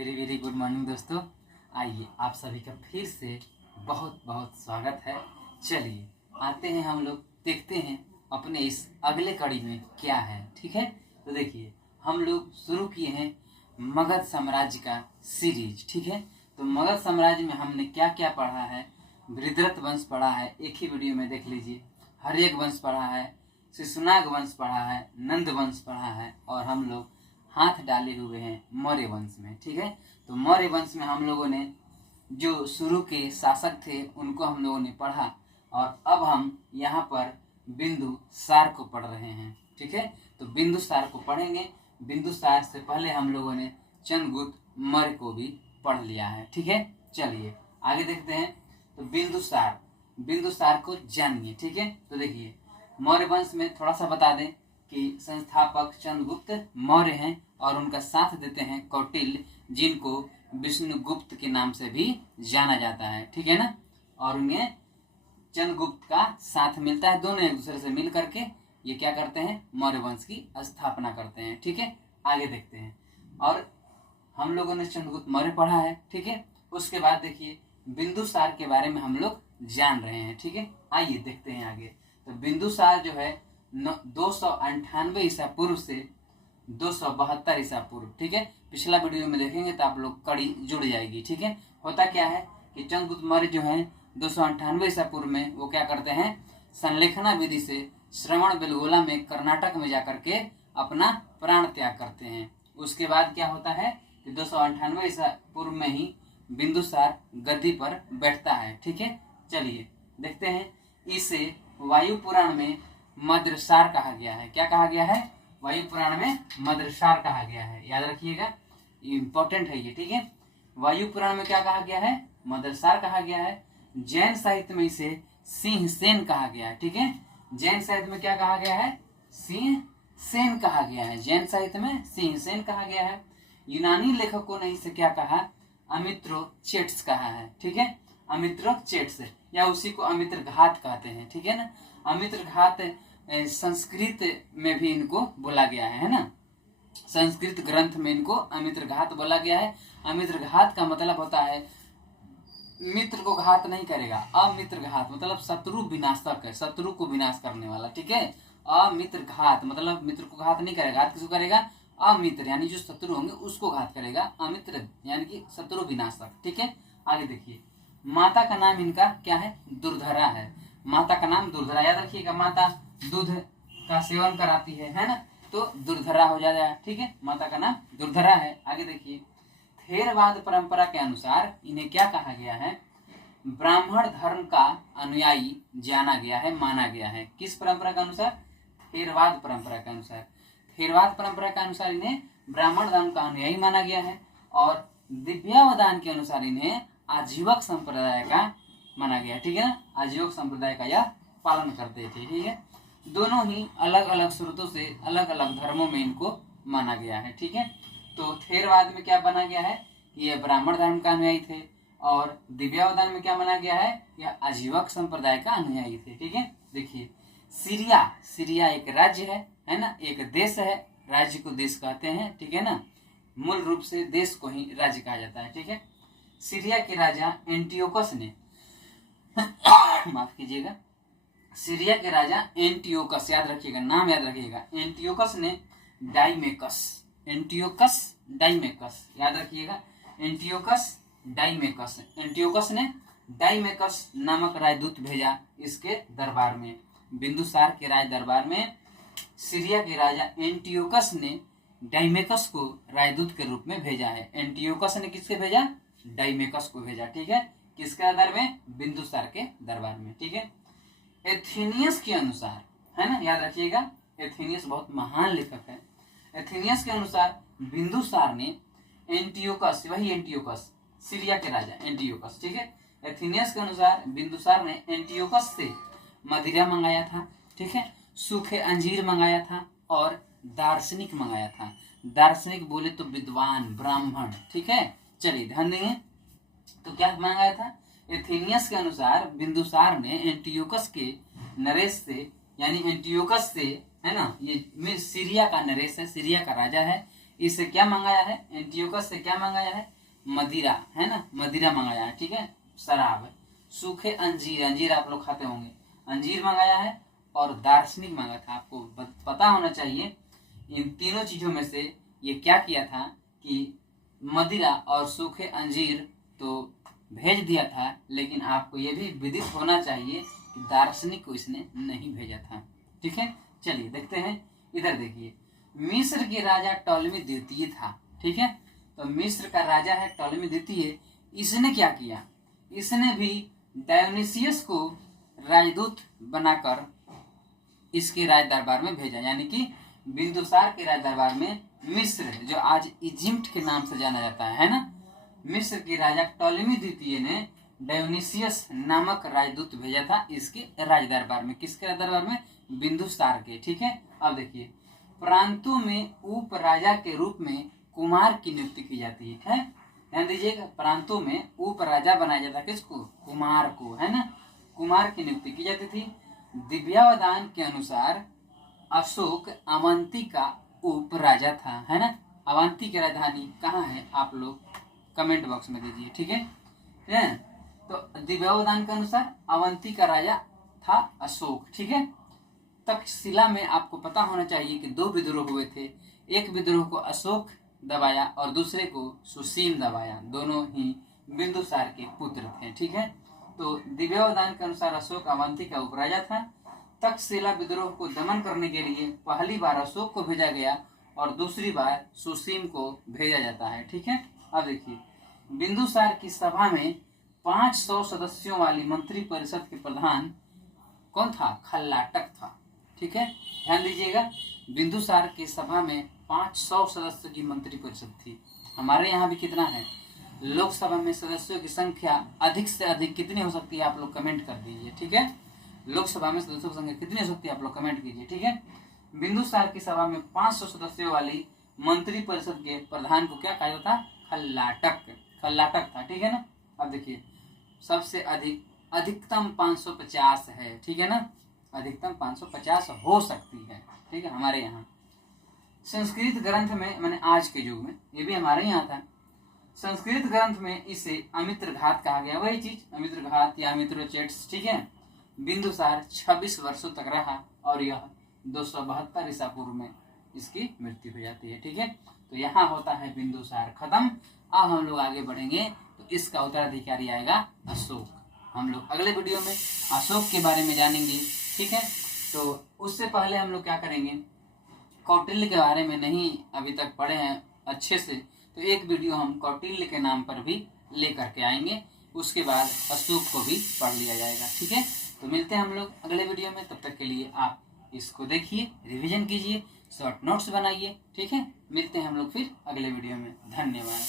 Very very good morning दोस्तों। आइए आप सभी का फिर से बहुत बहुत स्वागत है। चलिए आते हैं, हम लोग देखते हैं अपने इस अगले कड़ी में क्या है। ठीक है, तो देखिए हम लोग शुरू किए हैं मगध साम्राज्य का सीरीज। ठीक है, तो मगध साम्राज्य में हमने क्या क्या पढ़ा है। वृद्धरथ वंश पढ़ा है, एक ही वीडियो में देख लीजिए। हर्यक वंश पढ़ा है, शिशुनाग वंश पढ़ा है, नंद वंश पढ़ा है, और हम लोग हाथ डाले हुए हैं मौर्य वंश में। ठीक है, तो मौर्य वंश में हम लोगों ने जो शुरू के शासक थे उनको हम लोगों ने पढ़ा, और अब हम यहाँ पर बिंदुसार को पढ़ रहे हैं। ठीक है, तो बिंदुसार को पढ़ेंगे। बिंदुसार से पहले हम लोगों ने चंद्रगुप्त मौर्य को भी पढ़ लिया है। ठीक है, चलिए आगे देखते हैं। तो बिंदुसार को जानिए। ठीक है, तो देखिए मौर्य वंश में थोड़ा सा बता दें कि संस्थापक चंद्रगुप्त मौर्य हैं, और उनका साथ देते हैं कौटिल्य, जिनको विष्णुगुप्त के नाम से भी जाना जाता है। ठीक है ना, और उन्हें चंद्रगुप्त का साथ मिलता है। दोनों एक दूसरे से मिल करके ये क्या करते हैं, मौर्य वंश की स्थापना करते हैं। ठीक है, आगे देखते हैं। और हम लोगों ने चंद्रगुप्त मौर्य पढ़ा है। ठीक है, उसके बाद देखिए बिंदुसार के बारे में हम लोग जान रहे हैं। ठीक है, आइए देखते हैं आगे। तो बिंदुसार जो है 298 ईसा पूर्व से 272 ईसा पूर्व। ठीक है, पिछला वीडियो में देखेंगे तो आप लोग कड़ी जुड़ जाएगी। ठीक है, होता क्या है कि चंद्रगुप्त मौर्य जो है 298 ईसा पूर्व में वो क्या करते हैं, संलेखना विधि से श्रवण बेलगोला में कर्नाटक में जाकर के अपना प्राण त्याग करते हैं। उसके बाद क्या होता है कि 298 ईसा पूर्व में ही बिंदुसार गद्दी पर बैठता है। ठीक है, चलिए देखते हैं। इसे वायु पुराण में मद्रसार कहा गया है। क्या कहा गया है, वायु पुराण में मद्रसार कहा गया है। याद रखिएगा, इंपॉर्टेंट है ये। ठीक है, वायु पुराण में क्या कहा गया है, मद्रसार कहा गया है। जैन साहित्य में इसे सिंह सेन कहा गया है। ठीक है, जैन साहित्य में क्या कहा गया है, सिंह सेन कहा गया है। जैन साहित्य में सिंह सेन कहा गया है। यूनानी लेखकों ने इसे क्या कहा, अमित्रोचेट्स कहा है। ठीक है, अमित्रोचेट्स, या उसी को अमित्र घात कहते हैं। ठीक है ना, अमित्र घात संस्कृत में भी इनको बोला गया है ना, संस्कृत ग्रंथ में इनको अमित्र घात बोला गया है। अमित्र घात का मतलब होता है मित्र को घात नहीं करेगा। अमित्र घात मतलब शत्रु विनाशक है, शत्रु को विनाश करने वाला। ठीक है, अमित्र घात मतलब मित्र को घात नहीं करेगा। घात किसको करेगा, अमित्र यानी जो शत्रु होंगे उसको घात करेगा। अमित्र यानी कि शत्रु विनाशक। ठीक है, आगे देखिए। माता का नाम इनका क्या है, दुर्धरा है। माता का नाम दुर्धरा, याद रखिएगा। माता दूध का सेवन कराती है ना, तो दुर्धरा हो जाएगा। ठीक है, माता का नाम दुर्धरा है। आगे देखिए। थेरवाद परंपरा के अनुसार इन्हें क्या कहा गया है, ब्राह्मण धर्म का अनुयायी जाना गया है, माना गया है। किस परंपरा के अनुसार, थेरवाद परंपरा के अनुसार। थेरवाद परंपरा के अनुसार इन्हें ब्राह्मण धर्म का अनुयायी माना गया है, और दिव्यावदान के अनुसार इन्हें आजीवक संप्रदाय का माना गया। ठीक है ना, आजीवक संप्रदाय का यह पालन करते थे। ठीक है, दोनों ही अलग अलग स्रोतों से अलग अलग धर्मों में इनको माना गया है। ठीक है, तो थेरवाद में क्या बना गया है कि यह ब्राह्मण धर्म का अनुयायी थे, और दिव्यावदान में क्या माना गया है, यह आजीवक संप्रदाय का अनुयायी थे। ठीक है, देखिए सीरिया एक राज्य है ना, एक देश है। राज्य को देश कहते हैं। ठीक है ना, मूल रूप से देश को ही राज्य कहा जाता है। ठीक है, सीरिया के राजा एंटियोकस ने माफ कीजिएगा, सीरिया के राजा एंटियोकस, याद रखिएगा, नाम याद रखिएगा। एंटियोकस ने एंटियोकस डाइमेकस, याद रखिएगा। एंटियोकस ने डाइमेकस नामक राजदूत भेजा इसके दरबार में, बिंदुसार के राज दरबार में। सीरिया के राजा एंटियोकस ने डाइमेकस को राजदूत के रूप में भेजा है। एंटियोकस ने किसके भेजा, डाइमेकस को भेजा। ठीक है, किसके दरबार में, बिंदुसार के दरबार में। ठीक है, एथेनियस के अनुसार, है ना, याद रखिएगा, एथेनियस बहुत महान लेखक है। एथेनियस के अनुसार बिंदुसार ने एंटियोकस, वही एंटियोकस, सीरिया के राजा एंटियोकस। ठीक है, एथेनियस के अनुसार बिंदुसार ने एंटियोकस से मदिरा मंगाया था। ठीक है, सूखे अंजीर मंगाया था, और दार्शनिक मंगाया था। दार्शनिक बोले तो विद्वान, ब्राह्मण। ठीक है, चलिए ध्यान देंगे। तो क्या मंगाया था, एथेनियस के अनुसार बिंदुसार ने एंटियोकस के नरेश से, यानी एंटियोकस से, है ना, ये सीरिया का नरेश है, सीरिया का राजा है। इससे क्या मंगाया है, एंटियोकस से क्या मंगाया है, मदिरा, है ना, मदिरा मंगाया है, ठीक है, शराब। सूखे अंजीर, अंजीर आप लोग खाते होंगे, अंजीर मंगाया है, और दार्शनिक मांगा था। आपको पता होना चाहिए इन तीनों चीजों में से ये क्या किया था कि मदिरा और सूखे अंजीर तो भेज दिया था, लेकिन आपको ये भी विदित होना चाहिए कि दार्शनिक को इसने नहीं भेजा था। ठीक है, चलिए देखते हैं। इधर देखिए, मिस्र के राजा टॉलेमी द्वितीय था। ठीक है, तो मिस्र का राजा है टॉलेमी द्वितीय। इसने क्या किया, इसने भी डायोनिसियस को राजदूत बनाकर इसके राज दरबार में भेजा, यानी कि बिंदुसार के राज दरबार में मिस्र, जो आज इजिप्ट के नाम से जाना जाता है ना, मिस्र के राजा टॉलेमी द्वितीय ने डायोनिसियस नामक राजदूत भेजा था इसके राज दरबार में। किसके राज दरबार में, बिंदुसार के। ठीक है, अब देखिए, प्रांतों में उप राजा के रूप में कुमार की नियुक्ति की जाती है। ध्यान दीजिएगा, प्रांतों में उप राजा बनाया जाता है किसको, कुमार को, है ना, कुमार की नियुक्ति की जाती थी। दिव्यावदान के अनुसार अशोक अवंती का उप राजा था, है ना। अवंती की राजधानी कहाँ है, आप लोग कमेंट बॉक्स में दीजिए। ठीक है, तो दिव्यावदान के अनुसार अवंती का राजा था अशोक। ठीक है, तक्षशिला में आपको पता होना चाहिए कि 2 विद्रोह हुए थे। एक विद्रोह को अशोक दबाया और दूसरे को सुसीम दबाया, दोनों ही बिंदुसार के पुत्र थे। ठीक है, तो दिव्यावदान के अनुसार अशोक अवंती का उपराजा था। तक्षशिला विद्रोह को दमन करने के लिए पहली बार अशोक को भेजा गया और दूसरी बार सुसीम को भेजा जाता है। ठीक है, अब देखिए, बिंदुसार की सभा में 500 सदस्यों वाली मंत्री परिषद के प्रधान कौन था, खल्लाटक था। ठीक है, ध्यान दीजिएगा, बिंदुसार की सभा में 500 सदस्यों की मंत्री परिषद थी। हमारे यहाँ भी कितना है, लोकसभा में सदस्यों की संख्या अधिक से अधिक कितनी हो सकती है, आप लोग कमेंट कर दीजिए। ठीक है, लोकसभा में सदस्यों की संख्या कितनी हो सकती है, आप लोग कमेंट कीजिए। ठीक है, बिंदुसार की सभा में 500 सदस्यों वाली मंत्री परिषद के प्रधान को क्या कहा जाता था, खल्लाटक, खल्लाटक था। ठीक है ना, अब देखिए, सबसे अधिकतम 550 है। ठीक है ना, अधिकतम 550 हो सकती है। ठीक है, हमारे यहाँ संस्कृत ग्रंथ में, मैंने आज के युग में, ये भी हमारे यहाँ था, संस्कृत ग्रंथ में इसे अमित्र घात कहा गया। वही चीज अमित्र घात या अमित्रोचेट्स। ठीक है, बिंदुसार 26 वर्षों तक रहा और यह 272 ईसा पूर्व में इसकी मृत्यु हो जाती है। ठीक है, तो यहाँ होता है बिंदुसार खत्म। अब हम लोग आगे बढ़ेंगे, तो इसका उत्तराधिकारी आएगा अशोक। हम लोग अगले वीडियो में अशोक के बारे में जानेंगे। ठीक है, तो उससे पहले हम लोग क्या करेंगे, कौटिल्य के बारे में नहीं अभी तक पढ़े हैं अच्छे से, तो एक वीडियो हम कौटिल्य के नाम पर भी लेकर के आएंगे। उसके बाद अशोक को भी पढ़ लिया जाएगा। ठीक है, तो मिलते हैं हम लोग अगले वीडियो में। तब तक के लिए आप इसको देखिए, रिवीजन कीजिए, शॉर्ट नोट्स बनाइए। ठीक है, मिलते हैं हम लोग फिर अगले वीडियो में। धन्यवाद।